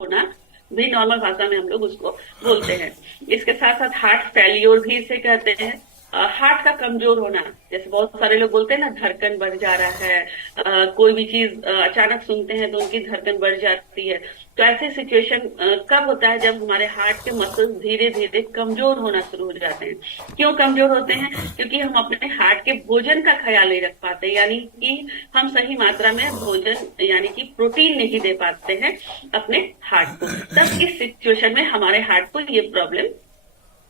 होना भी नॉर्मल भाषा में हम लोग उसको बोलते हैं। इसके साथ साथ हार्ट फेल्योर भी इसे कहते हैं। हार्ट का कमजोर होना, जैसे बहुत सारे लोग बोलते हैं ना धड़कन बढ़ जा रहा है, कोई भी चीज अचानक सुनते हैं तो उनकी धड़कन बढ़ जाती है। तो ऐसी सिचुएशन कब होता है, जब हमारे हार्ट के मसल्स धीरे धीरे कमजोर होना शुरू हो जाते हैं। क्यों कमजोर होते हैं? क्योंकि हम अपने हार्ट के भोजन का ख्याल नहीं रख पाते, यानी कि हम सही मात्रा में भोजन यानी कि प्रोटीन नहीं दे पाते हैं अपने हार्ट को। तब इस सिचुएशन में हमारे हार्ट को ये प्रॉब्लम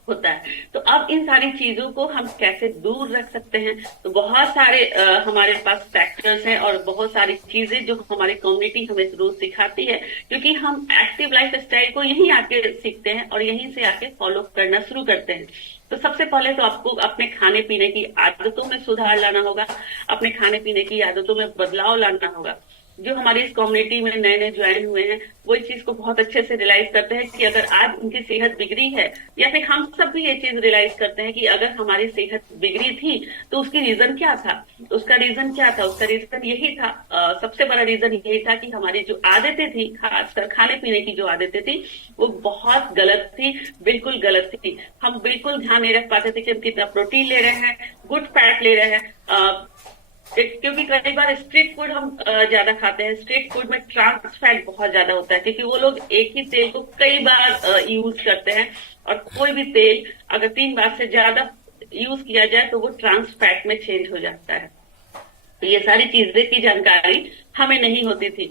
होता है। तो अब इन सारी चीजों को हम कैसे दूर रख सकते हैं? तो बहुत सारे हमारे पास फैक्टर्स हैं और बहुत सारी चीजें जो हमारी कम्युनिटी हमें रोज सिखाती है, क्योंकि हम एक्टिव लाइफ स्टाइल को यहीं आके सीखते हैं और यहीं से आके फॉलो करना शुरू करते हैं। तो सबसे पहले तो आपको अपने खाने पीने की आदतों में सुधार लाना होगा, अपने खाने पीने की आदतों में बदलाव लाना होगा। जो हमारी इस कम्युनिटी में नए नए ज्वाइन हुए हैं वो इस चीज को बहुत अच्छे से रियलाइज करते हैं कि अगर आज उनकी सेहत बिगड़ी है, या फिर हम सब भी ये चीज रियलाइज करते हैं कि अगर हमारी सेहत बिगड़ी थी तो उसकी रीजन क्या था। उसका रीजन क्या था? उसका रीजन यही था, सबसे बड़ा रीजन यही था कि हमारी जो आदतें थी, खासकर खाने पीने की जो आदतें थी वो बहुत गलत थी, बिल्कुल गलत थी। हम बिल्कुल ध्यान नहीं रख पाते थे कि हम कितना प्रोटीन ले रहे हैं, गुड फैट ले रहे हैं। क्योंकि कई बार स्ट्रीट फूड हम ज्यादा खाते हैं। स्ट्रीट फूड में ट्रांस फैट बहुत ज्यादा होता है, क्योंकि वो लोग एक ही तेल को कई बार यूज करते हैं, और कोई भी तेल अगर 3 बार से ज्यादा यूज किया जाए तो वो ट्रांस फैट में चेंज हो जाता है। तो ये सारी चीजें की जानकारी हमें नहीं होती थी।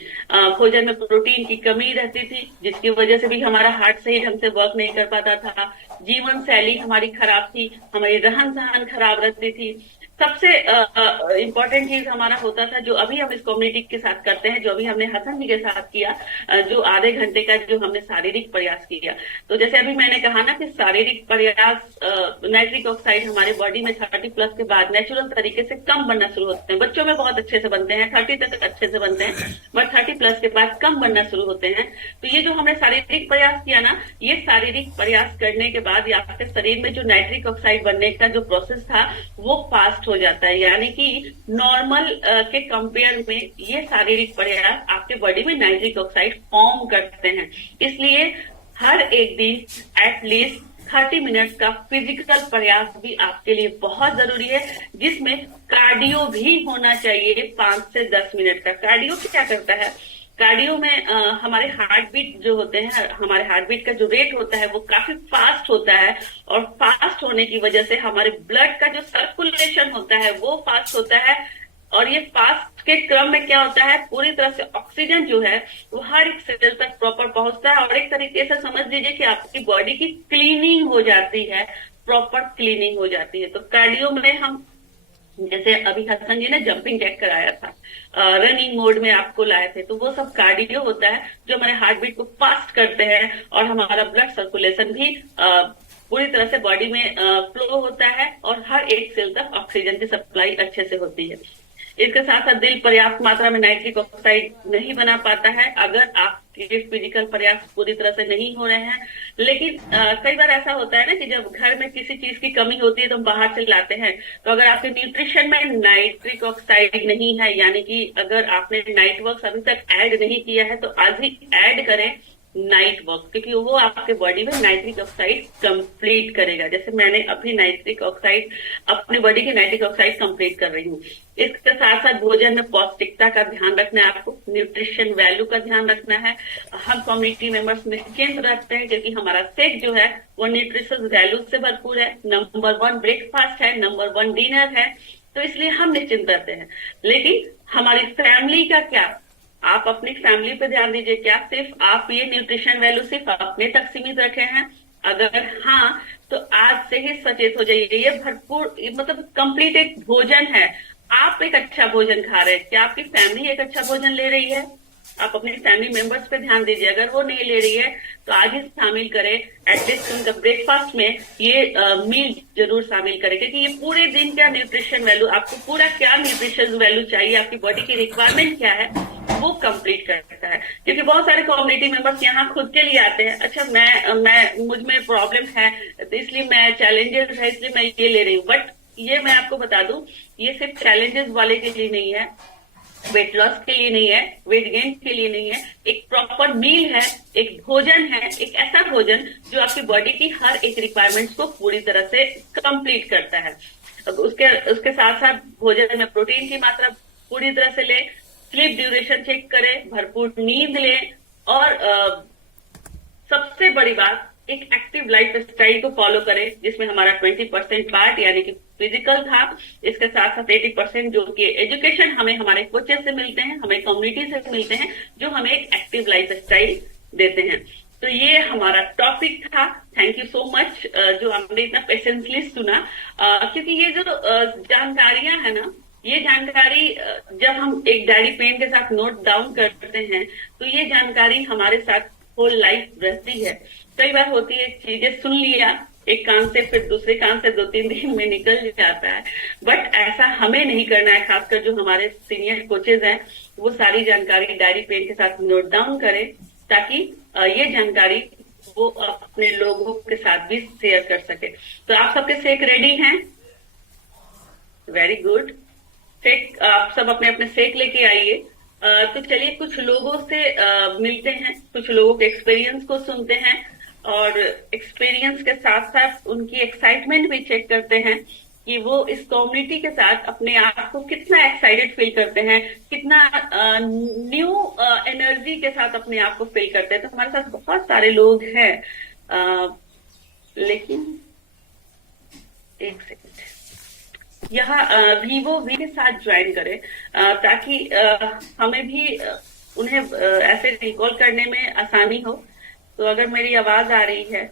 भोजन में प्रोटीन की कमी रहती थी, जिसकी वजह से भी हमारा हार्ट सही ढंग से वर्क नहीं कर पाता था। जीवन शैली हमारी खराब थी, हमारी रहन सहन खराब रहती थी। सबसे इम्पोर्टेंट चीज हमारा होता था, जो अभी हम इस कम्युनिटी के साथ करते हैं, जो अभी हमने हसन जी के साथ किया, जो आधे घंटे का जो हमने शारीरिक प्रयास किया। तो जैसे अभी मैंने कहा ना कि शारीरिक प्रयास, नाइट्रिक ऑक्साइड हमारे बॉडी में 30+ के बाद नेचुरल तरीके से कम बनना शुरू होते हैं। बच्चों में बहुत अच्छे से बनते हैं, 30 तक अच्छे से बनते हैं, बट 30+ के बाद कम बनना शुरू होते हैं। तो ये जो हमने शारीरिक प्रयास किया ना, ये शारीरिक प्रयास करने के बाद आपके शरीर में जो नाइट्रिक ऑक्साइड बनने का जो प्रोसेस था वो फास्ट हो जाता है, यानी कि नॉर्मल के कंपेयर में ये शारीरिक प्रयास आपके बॉडी में नाइट्रिक ऑक्साइड फॉर्म करते हैं। इसलिए हर एक दिन एटलीस्ट 30 मिनट का फिजिकल प्रयास भी आपके लिए बहुत जरूरी है, जिसमें कार्डियो भी होना चाहिए। 5 से 10 मिनट का कार्डियो क्या करता है? कार्डियो में हमारे हार्ट बीट जो होते हैं, हमारे हार्ट बीट का जो रेट होता है वो काफी फास्ट होता है, और फास्ट होने की वजह से हमारे ब्लड का जो सर्कुलेशन होता है वो फास्ट होता है। और ये फास्ट के क्रम में क्या होता है, पूरी तरह से ऑक्सीजन जो है वो हर एक सेल तक प्रॉपर पहुंचता है, और एक तरीके से समझ लीजिए कि आपकी बॉडी की क्लीनिंग हो जाती है, प्रॉपर क्लीनिंग हो जाती है। तो कार्डियो में हम, जैसे अभी हसन जी ने जंपिंग जैक कराया था, रनिंग मोड में आपको लाए थे, तो वो सब कार्डियो होता है जो हमारे हार्ट बीट को फास्ट करते हैं, और हमारा ब्लड सर्कुलेशन भी पूरी तरह से बॉडी में फ्लो होता है, और हर एक सेल तक ऑक्सीजन की सप्लाई अच्छे से होती है। इसके साथ साथ दिल पर्याप्त मात्रा में नाइट्रिक ऑक्साइड नहीं बना पाता है अगर आपके फिजिकल प्रयास पूरी तरह से नहीं हो रहे हैं। लेकिन कई बार ऐसा होता है ना कि जब घर में किसी चीज की कमी होती है तो हम बाहर से लाते हैं। तो अगर आपके न्यूट्रिशन में नाइट्रिक ऑक्साइड नहीं है, यानी कि अगर आपने नाइट वर्क अभी तक ऐड नहीं किया है, तो आज ही ऐड करें नाइट वर्क, क्योंकि वो आपके बॉडी में नाइट्रिक ऑक्साइड कंप्लीट करेगा। जैसे मैंने अभी नाइट्रिक ऑक्साइड, अपनी बॉडी की नाइट्रिक ऑक्साइड कंप्लीट कर रही हूँ। इसके साथ साथ भोजन में पौष्टिकता का ध्यान रखना है, आपको न्यूट्रिशन वैल्यू का ध्यान रखना है। हम कम्युनिटी मेंबर्स निश्चिंत रखते हैं, क्योंकि हमारा शेक जो है वो न्यूट्रिशन वैल्यू से भरपूर है। नंबर 1 ब्रेकफास्ट है, नंबर 1 डिनर है, तो इसलिए हम निश्चिंत रहते हैं। लेकिन हमारी फैमिली का क्या? आप अपनी फैमिली पे ध्यान दीजिए। क्या सिर्फ आप ये न्यूट्रिशन वैल्यू सिर्फ अपने तक सीमित रखे हैं? अगर हाँ, तो आज से ही सचेत हो जाइए। ये भरपूर, मतलब कंप्लीट एक भोजन है। आप एक अच्छा भोजन खा रहे हैं, क्या आपकी फैमिली एक अच्छा भोजन ले रही है? आप अपने फैमिली मेंबर्स पे ध्यान दीजिए। अगर वो नहीं ले रही है तो आज ही शामिल करें, एटलीस्ट उनका ब्रेकफास्ट में ये मील जरूर शामिल करें, क्योंकि ये पूरे दिन का न्यूट्रिशन वैल्यू, आपको पूरा क्या न्यूट्रिशन वैल्यू चाहिए, आपकी बॉडी की रिक्वायरमेंट क्या है, वो कंप्लीट करता है। क्योंकि बहुत सारे कम्युनिटी मेंबर्स यहाँ खुद के लिए आते हैं। अच्छा, मैं मुझ में प्रॉब्लम है तो इसलिए मैं, चैलेंजेस है इसलिए मैं ये ले रही हूँ। बट ये मैं आपको बता दूं, ये सिर्फ चैलेंजेस वाले के लिए नहीं है, वेट लॉस के लिए नहीं है, वेट गेन के लिए नहीं है, एक प्रॉपर मील है, एक भोजन है, एक ऐसा भोजन जो आपकी बॉडी की हर एक रिक्वायरमेंट्स को पूरी तरह से कंप्लीट करता है। अब उसके उसके साथ साथ भोजन में प्रोटीन की मात्रा पूरी तरह से ले, स्लीप ड्यूरेशन चेक करें, भरपूर नींद लें, और सबसे बड़ी बात, एक एक्टिव लाइफ स्टाइल को फॉलो करें जिसमें हमारा 20% पार्ट यानी कि फिजिकल था, इसके साथ साथ 80% जो कि एजुकेशन हमें हमारे कोचेस से मिलते हैं, हमें कम्युनिटी से मिलते हैं, जो हमें एक एक्टिव लाइफ स्टाइल देते हैं। तो ये हमारा टॉपिक था। थैंक यू सो मच जो हमने इतना पेशेंसली सुना, क्योंकि ये जो जानकारियां है ना, ये जानकारी जब हम एक डायरी पेन के साथ नोट डाउन करते हैं तो ये जानकारी हमारे साथ होल लाइफ रहती है। कई बार होती है चीजें सुन लिया एक कान से, फिर दूसरे कान से 2-3 दिन में निकल जाता है, बट ऐसा हमें नहीं करना है। खासकर जो हमारे सीनियर कोचेज हैं वो सारी जानकारी डायरी पेन के साथ नोट डाउन करें, ताकि ये जानकारी वो अपने लोगों के साथ भी शेयर कर सके। तो आप सबके सेक रेडी हैं? Very good. सेक आप सब अपने अपने सेक लेके आइए। तो चलिए कुछ लोगों से मिलते हैं, कुछ लोगों के एक्सपीरियंस को सुनते हैं, और एक्सपीरियंस के साथ साथ उनकी एक्साइटमेंट भी चेक करते हैं कि वो इस कम्युनिटी के साथ अपने आप को कितना एक्साइटेड फील करते हैं, कितना न्यू एनर्जी के साथ अपने आप को फील करते हैं। तो हमारे साथ बहुत सारे लोग हैं, लेकिन एक सेकंड, यहाँ वीवो वी के साथ ज्वाइन करें ताकि हमें भी उन्हें ऐसे रिकॉल करने में आसानी हो। तो अगर मेरी आवाज आ रही है,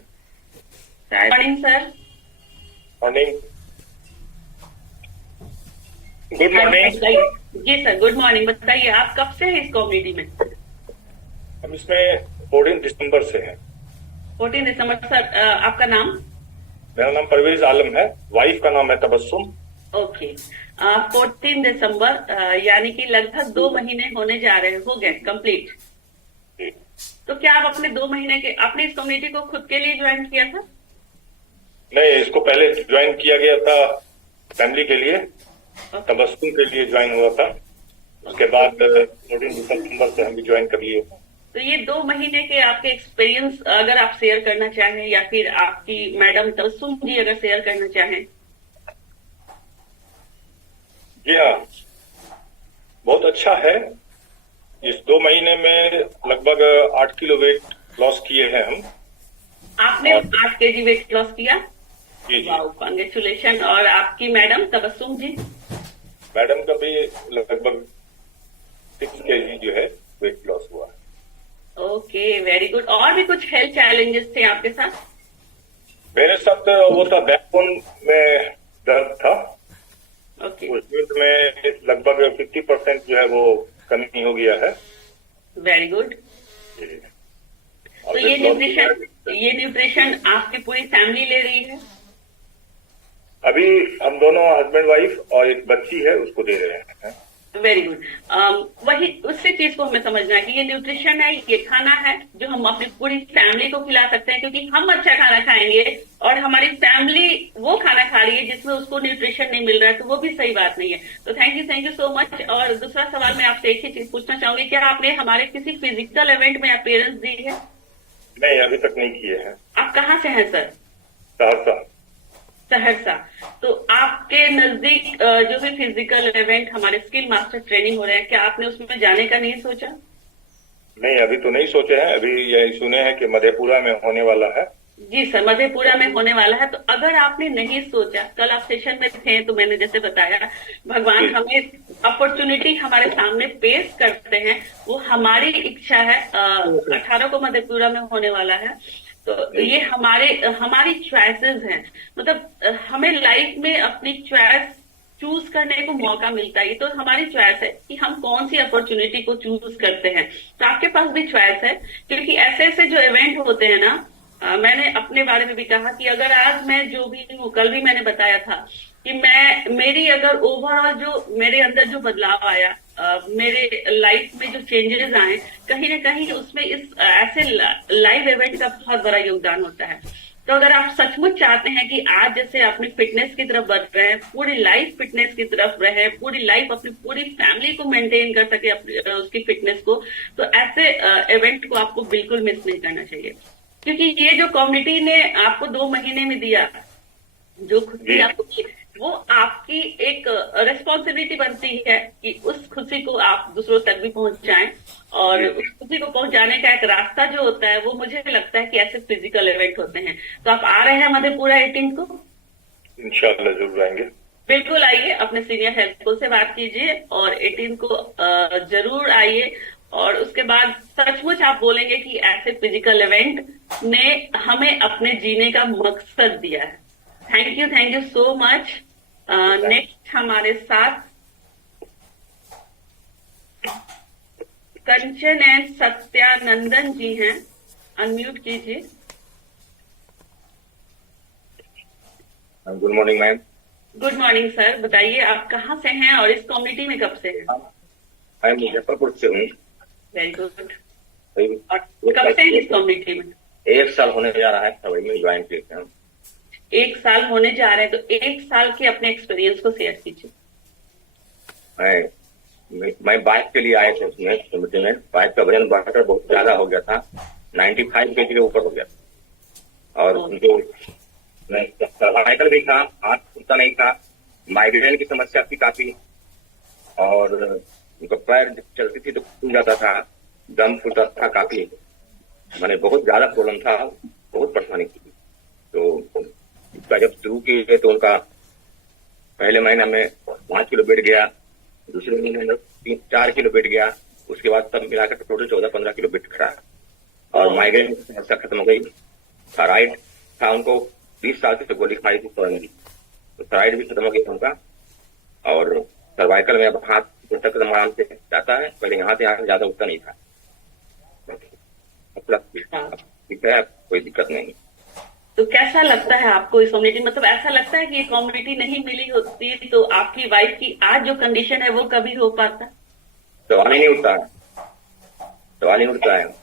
morning sir. Morning, good morning. जी सर, गुड मॉर्निंग। बताइए आप कब से हैं इस कम्युनिटी में? हम इसमें 14 दिसंबर से हैं। 14 दिसंबर। सर आपका नाम? मेरा नाम परवेज आलम है, वाइफ का नाम है तबस्सुम। ओके। 14 दिसंबर यानी कि लगभग 2 महीने होने जा रहे, हो गए कंप्लीट। तो क्या आप अपने 2 महीने के, आपने इस कम्युनिटी को खुद के लिए ज्वाइन किया था? नहीं, इसको पहले ज्वाइन किया गया था फैमिली के लिए, तबस्सुम के लिए ज्वाइन हुआ था। उसके बाद 14 दिसंबर से हम भी ज्वाइन कर लिए। तो ये 2 महीने के आपके एक्सपीरियंस अगर आप शेयर करना चाहें, या फिर आपकी मैडम तबस्सुम जी अगर शेयर करना चाहें। जी हाँ, बहुत अच्छा है। इस 2 महीने में लगभग 8 किलो वेट लॉस किए हैं हम। आपने 8 केजी वेट लॉस किया? जी जी। Wow, congratulation. और आपकी मैडम तबस्सुम जी? मैडम का भी लगभग 6 केजी जो है वेट लॉस हुआ। Okay, very good. और भी कुछ हेल्थ चैलेंजेस थे आपके साथ? मेरे साथ वो था, बैकबोन में दर्द था। ओके, उस दर्द में लगभग 50% जो है वो कमी हो गया है। Very good. तो ये न्यूट्रिशन आपकी पूरी फैमिली ले रही है? अभी हम दोनों हस्बैंड वाइफ और एक बच्ची है, उसको दे रहे हैं। Very good. वही उसी चीज को हमें समझना है कि ये न्यूट्रिशन है, ये खाना है जो हम अपनी पूरी फैमिली को खिला सकते हैं, क्योंकि हम अच्छा खाना खाएंगे और हमारी फैमिली वो खाना खा रही है जिसमें उसको न्यूट्रिशन नहीं मिल रहा है, तो वो भी सही बात नहीं है। तो थैंक यू सो मच। और दूसरा सवाल मैं आपसे एक ही चीज पूछना चाहूंगी, क्या आपने हमारे किसी फिजिकल इवेंट में अपीयरेंस दी है? नहीं, अभी तक नहीं किए हैं। आप कहाँ से हैं सर? सहरसा। सहरसा। तो आपके नजदीक जो भी फिजिकल इवेंट हमारे स्किल मास्टर ट्रेनिंग हो रहे हैं, क्या आपने उसमें जाने का नहीं सोचा? नहीं, अभी तो नहीं सोचे हैं। अभी यही सुने हैं कि मधेपुरा में होने वाला है। जी सर, मधेपुरा में होने वाला है। तो अगर आपने नहीं सोचा, कल आप सेशन में थे तो मैंने जैसे बताया, भगवान हमें अपॉर्चुनिटी हमारे सामने पेश करते हैं, वो हमारी इच्छा है। 18 को मधेपुरा में होने वाला है। तो ये हमारी चॉइसेस हैं। मतलब हमें लाइफ में अपनी चॉइस चूज करने को मौका मिलता है। ये तो हमारी चॉइस है कि हम कौन सी अपॉर्चुनिटी को चूज करते हैं। तो आपके पास भी चॉइस है, क्योंकि ऐसे ऐसे जो इवेंट होते हैं ना, मैंने अपने बारे में भी कहा कि अगर आज मैं जो भी हूँ, कल भी मैंने बताया था कि मेरी अगर ओवरऑल जो मेरे अंदर जो बदलाव आया, मेरे लाइफ में जो चेंजेस आए, कहीं ना कहीं उसमें इस ऐसे लाइव इवेंट का बहुत बड़ा योगदान होता है। तो अगर आप सचमुच चाहते हैं कि आज जैसे अपनी फिटनेस की तरफ बढ़ रहे हैं, पूरी लाइफ फिटनेस की तरफ रहे, पूरी लाइफ अपनी पूरी फैमिली को मेंटेन कर सके अपनी उसकी फिटनेस को, तो ऐसे इवेंट को आपको बिल्कुल मिस नहीं करना चाहिए। क्योंकि ये जो कम्युनिटी ने आपको 2 महीने में दिया, जो खुशी आपको की, वो आपकी एक रिस्पॉन्सिबिलिटी बनती है कि उस खुशी को आप दूसरों तक भी पहुंचाएं। और उस खुशी को पहुंचाने का एक रास्ता जो होता है वो मुझे लगता है कि ऐसे फिजिकल इवेंट होते हैं। तो आप आ रहे हैं मधेपुरा 18 को? इंशाल्लाह जरूर आएंगे। बिल्कुल आइए, अपने सीनियर हेल्थ से बात कीजिए और 18 को जरूर आइए। और उसके बाद सचमुच आप बोलेंगे कि ऐसे फिजिकल इवेंट ने हमें अपने जीने का मकसद दिया है। Thank you so much. Next हमारे साथ कंचन एंड सत्यानंदन जी हैं, अनम्यूट कीजिए। Good morning ma'am. Good morning sir, बताइए आप कहाँ से हैं और इस कम्युनिटी में कब से हैं? मैं मुजफ्फरपुर से हूँ। Very good. और कब से हैं इस कम्युनिटी में? 1 साल होने जा रहा है, फरवरी में ज्वाइन किए थे हम। 1 साल होने जा रहे हैं, तो 1 साल के अपने एक्सपीरियंस को शेयर कीजिए। मैं बाइक के लिए आए थे उसमें कम्युनिटी में। बाइक का वजन बढ़कर बहुत ज्यादा हो गया था, 95 kg के ऊपर हो गया था। और उनको सर्वाइकल भी था, हाथ खुलता नहीं था, माइग्रेन की समस्या थी काफी, और उनका पैर चलती थी तो फूल जाता था, दम फूलता था काफी, मैंने बहुत ज्यादा प्रॉब्लम था, बहुत परेशानी थी। तो इसका जब शुरू किए तो उनका पहले महीने में 5 किलो वेट गया, दूसरे महीने में 3-4 किलो वेट गया, उसके बाद तब मिलाकर टोटल 14-15 किलो वेट खड़ा। और माइग्रेन की समस्या खत्म हो गई। थायराइड था उनको, 20 साल से गोली खाई थी तो थायराइड भी खत्म हो गया उनका। और सर्वाइकल में अब हाथ तक आराम से जाता है, पहले यहाँ से आगे ज्यादा उठता नहीं था। कोई दिक्कत नहीं। तो कैसा लगता है आपको इस कम्युनिटी, मतलब ऐसा लगता है कि ये कम्युनिटी नहीं मिली होती तो आपकी वाइफ की आज जो कंडीशन है वो कभी हो पाता? सवाल ही नहीं उठता है, सवाल ही उठता है।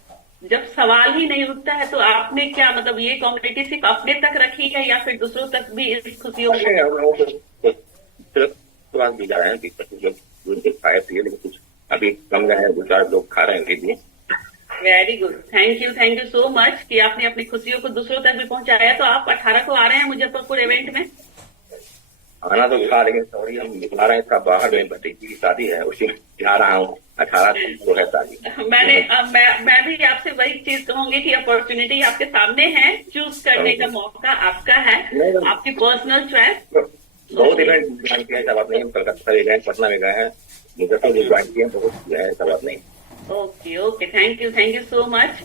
जब सवाल ही नहीं उठता है तो आपने क्या, मतलब ये कम्युनिटी सिर्फ अपने तक रखी है या फिर दूसरों तक भी इस खुशियों को भी जा रहे हैं? 20-25 लोग खाए थे, लेकिन कुछ अभी कम गए हैं, 2-4 लोग खा रहे हैं भी। Very good, thank you so much कि आपने अपनी खुशियों को दूसरों तक भी पहुंचाया। तो आप 18 को आ रहे हैं मुजफ्फरपुर इवेंट में? आना तो था, लेकिन सॉरी हम निकला रहे थे बाहर में, भतीजी की शादी है, उसी में जा रहा हूँ। 18 को है शादी। मैं भी आपसे वही चीज कहूंगी कि अपॉर्चुनिटी आपके सामने है, चूज करने का मौका आपका है, आपकी पर्सनल चॉइस। बहुत इवेंट ज्वाइन किया, ऐसा बात नहीं। हम कलकत्ता इवेंट पटना में गए हैं, मुजफ्फरपुर ज्वाइन किए, बहुत ऐसा बात नहीं। Okay, thank you so much.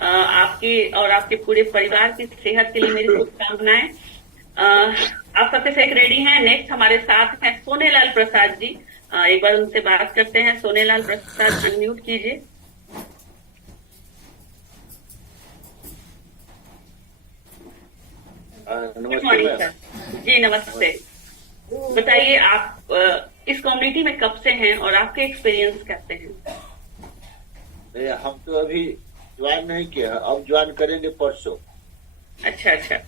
आपकी और आपके पूरे परिवार की सेहत के लिए मेरी शुभकामनाएं। आप सबके से रेडी हैं। नेक्स्ट हमारे साथ हैं सोनेलाल प्रसाद जी, एक बार उनसे बात करते हैं। सोनेलाल प्रसाद, अनम्यूट कीजिए। Good morning sir. जी नमस्ते। बताइए आप इस कम्युनिटी में कब से हैं और आपके एक्सपीरियंस कैसे हैं? हम तो अभी ज्वाइन नहीं किया, अब ज्वाइन करेंगे परसों। अच्छा।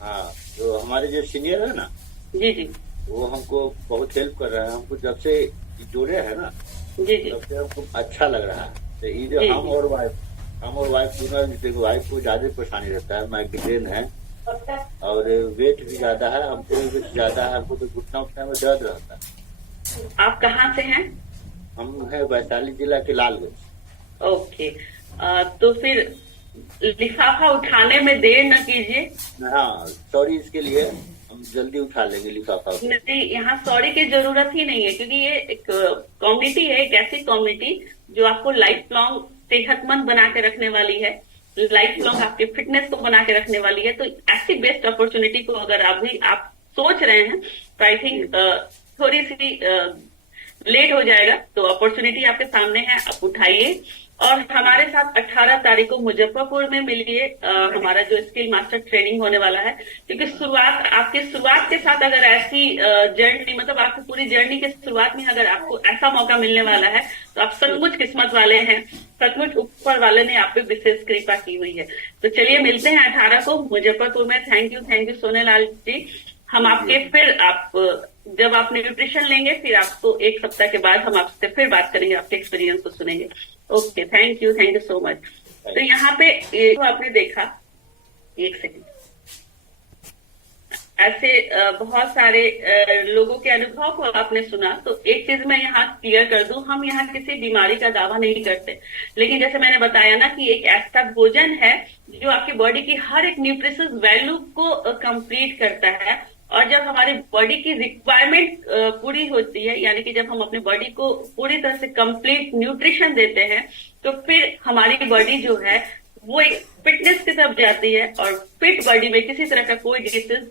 हाँ, तो हमारे जो सीनियर है ना जी, वो हमको बहुत हेल्प कर रहा है। हमको जब से जुड़े हैं ना, जी, तब से हमको अच्छा लग रहा है। तो ये जो हम और वाइफ दोनों, देखो वाइफ को ज्यादा परेशानी रहता है, माइग्रेन है और वेट भी ज्यादा है, हमको भी वेट ज्यादा है, हमको तो घुटना उठने में दर्द रहता है। आप कहाँ से हैं? हम है वैशाली जिला के लालगंज। ओके, तो फिर लिफाफा उठाने में देर न कीजिए। हाँ, सॉरी, इसके लिए हम जल्दी उठा लेंगे लिफाफा। नहीं, यहाँ सॉरी की जरूरत ही नहीं है, क्योंकि ये एक कम्युनिटी है, एक ऐसी कम्युनिटी जो आपको लाइफ लॉन्ग सेहतमंद बना के रखने वाली है, लाइफ लॉन्ग आपके फिटनेस को बना के रखने वाली है। तो ऐसी बेस्ट अपॉर्चुनिटी को अगर अभी आप सोच रहे हैं तो आई थिंक थोड़ी सी लेट हो जाएगा। तो अपॉर्चुनिटी आपके सामने है, आप उठाइए और हमारे साथ 18 तारीख को मुजफ्फरपुर में मिलिए, हमारा जो स्किल मास्टर ट्रेनिंग होने वाला है। क्योंकि आपके शुरुआत के साथ अगर ऐसी जर्नी, मतलब आपकी पूरी जर्नी के शुरुआत में अगर आपको ऐसा मौका मिलने वाला है तो आप सचमुच किस्मत वाले हैं, सचमुच ऊपर वाले ने आप पे विशेष कृपा की हुई है। तो चलिए मिलते हैं 18 को मुजफ्फरपुर में। थैंक यू सोनेलाल जी। हम आपके जब आप न्यूट्रिशन लेंगे फिर आपको एक सप्ताह के बाद हम आपसे फिर बात करेंगे, आपके एक्सपीरियंस को सुनेंगे। Okay, thank you so much. तो यहाँ पे ये आपने देखा, एक सेकंड, ऐसे बहुत सारे लोगों के अनुभव को आपने सुना। तो एक चीज मैं यहाँ क्लियर कर दूं, हम यहाँ किसी बीमारी का दावा नहीं करते, लेकिन जैसे मैंने बताया ना कि एक ऐसा भोजन है जो आपकी बॉडी की हर एक न्यूट्रिशियस वैल्यू को कंप्लीट करता है। और जब हमारी बॉडी की रिक्वायरमेंट पूरी होती है, यानी कि जब हम अपनी बॉडी को पूरी तरह से कंप्लीट न्यूट्रिशन देते हैं, तो फिर हमारी बॉडी जो है वो एक फिटनेस की तरफ जाती है। और फिट बॉडी में किसी तरह का कोई डिसीज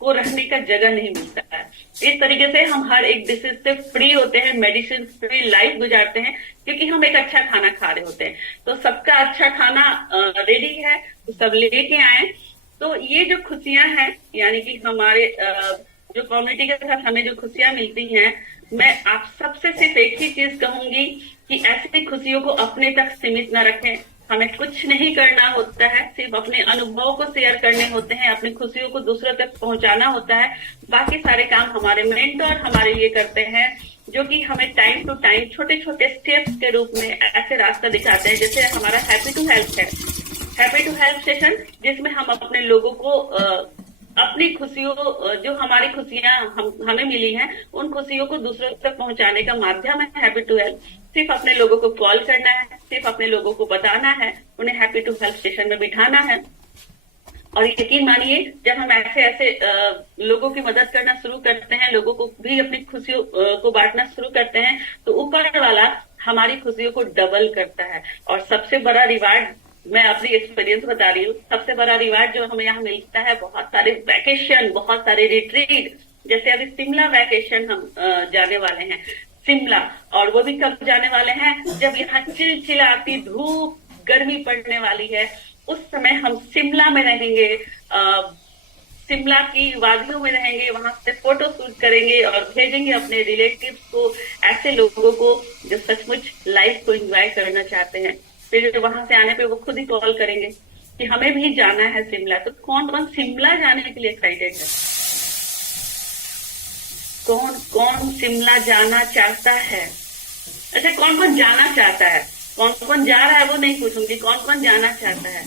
को रखने का जगह नहीं मिलता है। इस तरीके से हम हर एक डिसीज से फ्री होते हैं, मेडिसिन फ्री लाइफ गुजारते हैं, क्योंकि हम एक अच्छा खाना खा रहे होते हैं। तो सबका अच्छा खाना रेडी है, तो सब लेके आए। तो ये जो खुशियां हैं, यानी कि हमारे जो कम्युनिटी के साथ हमें जो खुशियां मिलती हैं, मैं आप सबसे सिर्फ एक ही चीज कहूंगी कि ऐसी खुशियों को अपने तक सीमित न रखें। हमें कुछ नहीं करना होता है, सिर्फ अपने अनुभवों को शेयर करने होते हैं, अपनी खुशियों को दूसरों तक पहुंचाना होता है। बाकी सारे काम हमारे मेंटर हमारे लिए करते हैं, जो कि हमें टाइम टू टाइम छोटे छोटे स्टेप्स के रूप में ऐसे रास्ता दिखाते हैं। जैसे हमारा हैप्पी टू हेल्प है, हैप्पी टू हेल्प सेशन, जिसमें हम अपने लोगों को अपनी खुशियों, जो हमारी खुशियां हमें मिली हैं, उन खुशियों को दूसरों तक पहुंचाने का माध्यम है हैप्पी टू हेल्प। सिर्फ अपने लोगों को कॉल करना है, सिर्फ अपने लोगों को बताना है, उन्हें हैप्पी टू हेल्प स्टेशन में बिठाना है। और यकीन मानिए, जब हम ऐसे लोगों की मदद करना शुरू करते हैं, लोगों को भी अपनी खुशियों को बांटना शुरू करते हैं, तो ऊपर वाला हमारी खुशियों को डबल करता है। और सबसे बड़ा रिवार्ड, मैं अपनी एक्सपीरियंस बता रही हूँ, सबसे बड़ा रिवार्ड जो हमें यहाँ मिलता है, बहुत सारे वैकेशन, बहुत सारे रिट्रीट। जैसे अभी शिमला वैकेशन हम जाने वाले हैं, शिमला। और वो भी कब जाने वाले हैं, जब यहाँ चिलचिलाती धूप गर्मी पड़ने वाली है, उस समय हम शिमला में रहेंगे, शिमला की वादियों में रहेंगे, वहां से फोटो शूट करेंगे और भेजेंगे अपने रिलेटिव्स को, ऐसे लोगों को जो सचमुच लाइफ को एंजॉय करना चाहते हैं। फिर वहां से आने पे वो खुद ही कॉल करेंगे कि हमें भी जाना है शिमला। तो कौन कौन शिमला जाने के लिए एक्साइटेड है? कौन कौन शिमला जाना चाहता है? अच्छा, कौन कौन जाना चाहता है? कौन कौन जा रहा है वो नहीं पूछूंगी, कौन कौन जाना चाहता है?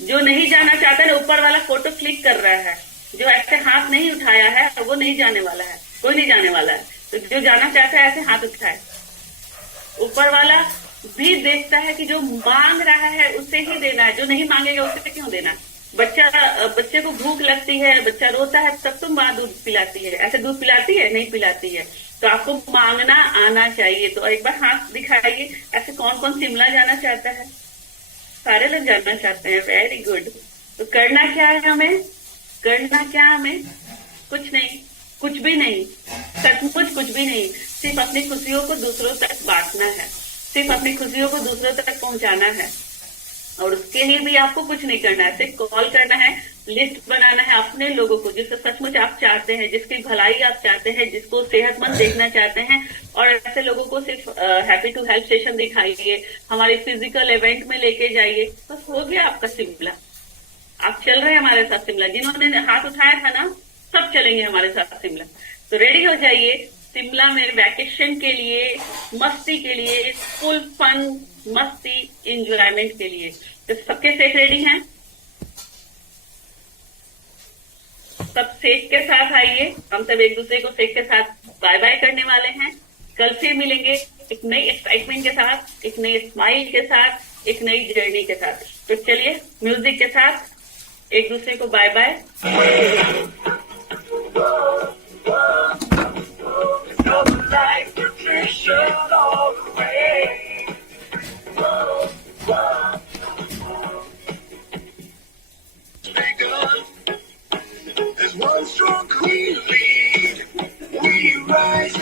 जो नहीं जाना चाहता है, ऊपर वाला फोटो क्लिक कर रहा है। जो ऐसे हाथ नहीं उठाया है वो नहीं जाने वाला है, कोई नहीं जाने वाला है। तो जो जाना चाहता है ऐसे हाथ उठाए। ऊपर वाला भी देखता है कि जो मांग रहा है उसे ही देना है, जो नहीं मांगेगा उसे क्यों देना? बच्चे को भूख लगती है, बच्चा रोता है, तब तुम माँ दूध पिलाती है। ऐसे दूध पिलाती है? नहीं पिलाती है। तो आपको मांगना आना चाहिए। तो एक बार हाथ दिखाइए, ऐसे कौन कौन शिमला जाना चाहता है? सारे लोग जाना चाहते हैं, वेरी गुड। तो करना क्या है हमें? करना क्या हमें? कुछ नहीं, कुछ भी नहीं, सचमुच कुछ भी नहीं। सिर्फ अपनी खुशियों को दूसरों तक बांटना है, सिर्फ अपनी खुशियों को दूसरों तक पहुंचाना है। और उसके लिए भी आपको कुछ नहीं करना है, सिर्फ कॉल करना है, लिस्ट बनाना है अपने लोगों को जिससे सचमुच आप चाहते हैं, जिसकी भलाई आप चाहते हैं, जिसको सेहतमंद देखना चाहते हैं। और ऐसे लोगों को सिर्फ हैप्पी टू हेल्प सेशन दिखाइए, हमारे फिजिकल इवेंट में लेके जाइए, बस हो गया आपका शिमला। आप चल रहे हैं हमारे साथ शिमला। जिन्होंने हाथ उठाया था ना, सब चलेंगे हमारे साथ शिमला। तो रेडी हो जाइए शिमला में वैकेशन के लिए, मस्ती के लिए, फुल फन, मस्ती, एंजॉयमेंट के लिए। तो सबके सेफ रेडी हैं? सब सेफ के साथ आइए। हम सब एक दूसरे को सेफ के साथ बाय बाय करने वाले हैं। कल फिर मिलेंगे एक नई एक्साइटमेंट के साथ, एक नई स्माइल के साथ, एक नई जर्नी के साथ। तो चलिए म्यूजिक के साथ एक दूसरे को bye bye. One strong queen lead, we rise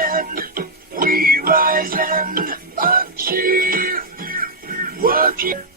and achieve. with you.